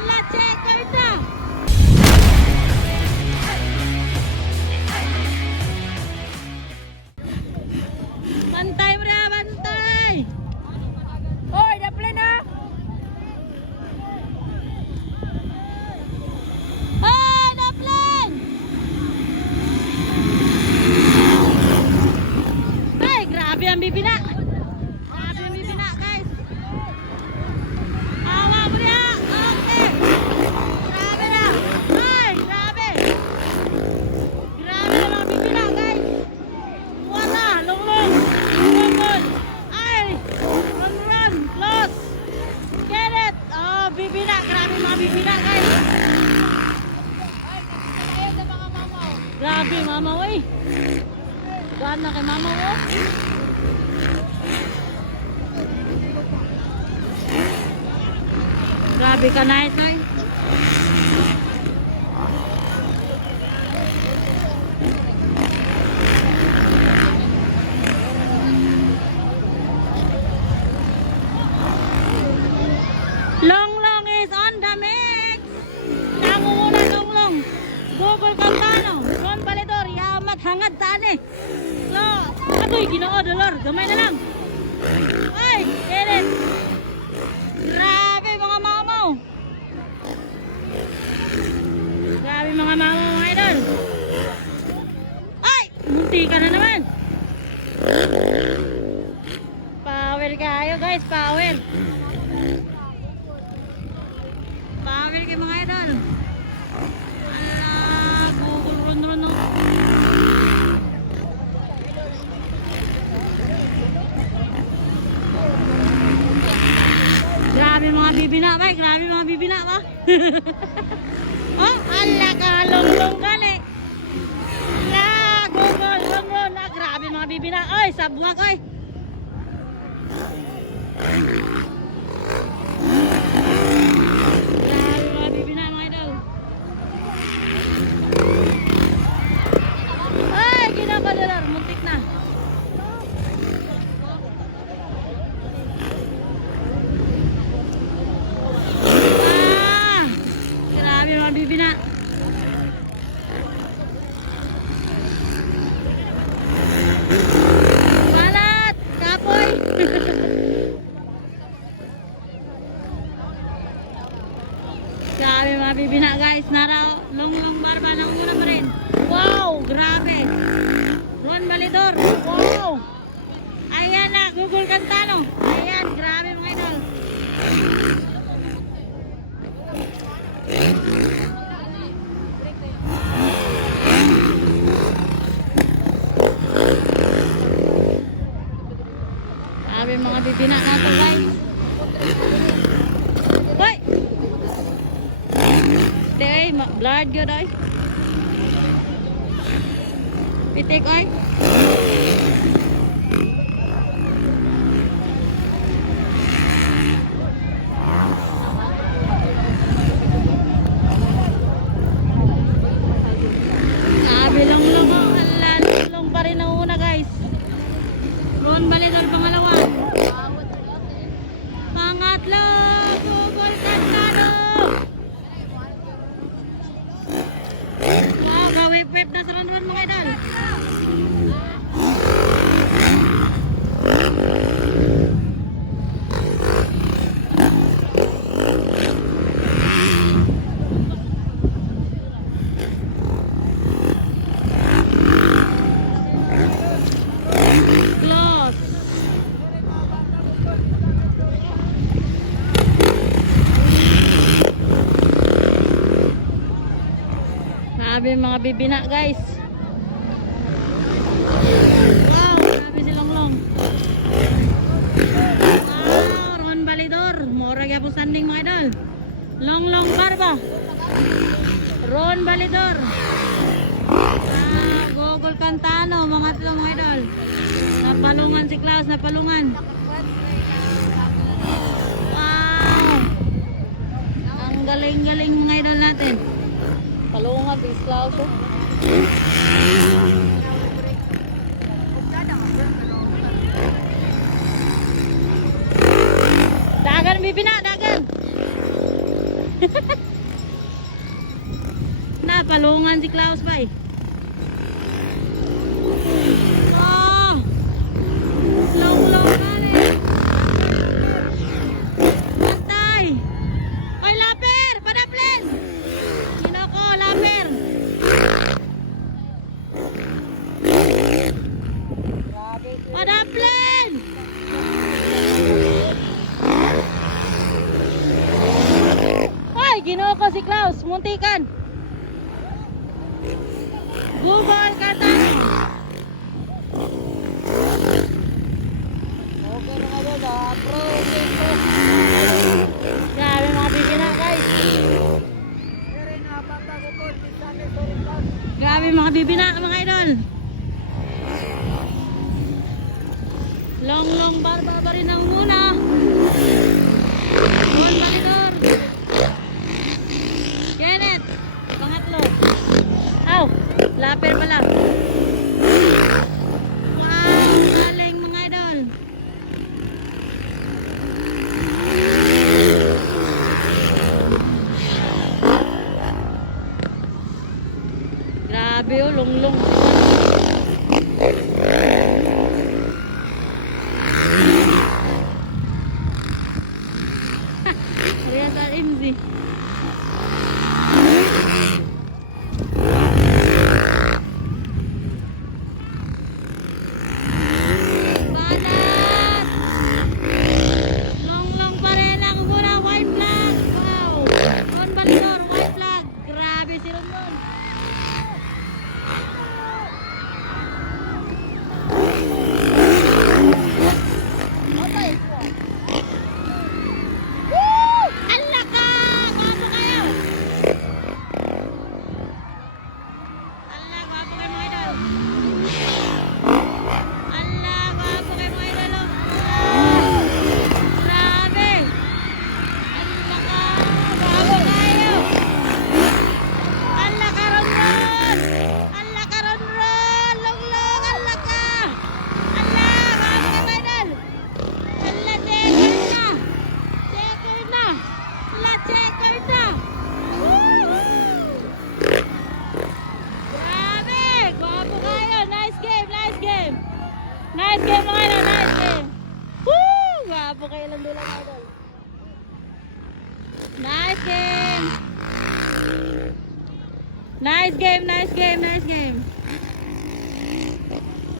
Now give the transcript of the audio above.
Lache, kaita. Bantay mo na, bantay. Hoy, daplay na. Oh, daplin. Ay, grabe ang bibina. Grabe ang bibina, guys. Awa mo niya. Okay. Grabe na. Ay, grabe. Grabe na mga bibina, guys. Wala, lunglong. Lunglong. Ay, run, close. Get it. Oh, bibina. Grabe mga bibina, guys. Grabe, mama, oy. Gaan na kay mama, oh. Grabe ka na ito, eh. Longlong is on the mix. Nangunguna longlong. Google Cantano. Ron Valedor. Yamat hangad saan eh. So, ato'y ginoo dolor. Gamay na lang. Ay, Eren. Grabe mga mamaw. Grabe mga mamaw mga idol. Ay, munti ka na naman. Power kayo guys, power. Power kayo mga idol. Ala, Google run. No. Grabe mga bibina ba? Grabe mga bibina ba? Oh, ala ka, longlong gani. La, Google, longlong na. Grabe mga bibina. Ay, sabungak ay. Grabe mga bibina mga idol. Ay, kinakadolar. Muntik na. Ah, grabe mga bibina. Balat, kapoy. Grabe mga bibina guys. Naraw, longlong barba ng una pa rin. Wow, grabe. Ron Valedor. Wow. Ayan na, Google Cantano. Ayan, grabe mga idol. Grabe mga bibina natin guys. Hoy! Day, blood yun ay. Pitik ay. Grabe long oh. Hala, long pa rin ang una guys. Ron Valedor pangalawa. Pangatlo, Google Cantano. Wow, gawip-wip na sa ron mga idol. Close. Grabe mga bibina guys. Wow, grabe si Longlong. Wow, Ron Valedor. Mora kaya po sanding mga idol. Longlong barba. Ron Valedor. Ah, Google Cantano. Mga tlo mga idol. Napalungan si Klaus, napalungan. Wow. Ang galing-galing mga idol natin. Palungan si Klaus. Oh. Dagan bibina, dagan. Napalungan si Klaus ba eh. Oh! Long-longan eh. Patay! Oy, laper! Padaplen! Ginoko, laper! Padaplen! Ay, ginoko si Klaus, muntikan. Google Katano. Grabe mga bibina guys. Grabe mga bibina mga idol. Long barba rin ang muna. Juan Validor. Kenneth. Pangatlo. Aw, laper pala. Wow, galing mga idol. Grabe oh, long. Lihat al MZ. Balat! Long pa rin ang muna, white flag. Wow! Ron Balidor, white flag. Grabe si Ron Ron. Ala ka! Gwapo kayo! Ala, gwapo kayo mga idol. Ala, gwapo kayo mga idol. Oh. Grabe! Ala ka! Gwapo kayo! Ala ka, Ron Ron! Ala ka, Ron Ron! Long! Ala ka! Ala, gwapo kayo mga idol. Ala, checker na! Checker na! Ala, checker na! Woo! Grabe! Gwapo kayo! Nice game! Nice game! Nice game mga idol! Nice game! Woo! Gwapo kayo lang doon mga idol! Nice game! Nice game! Nice game! Nice game!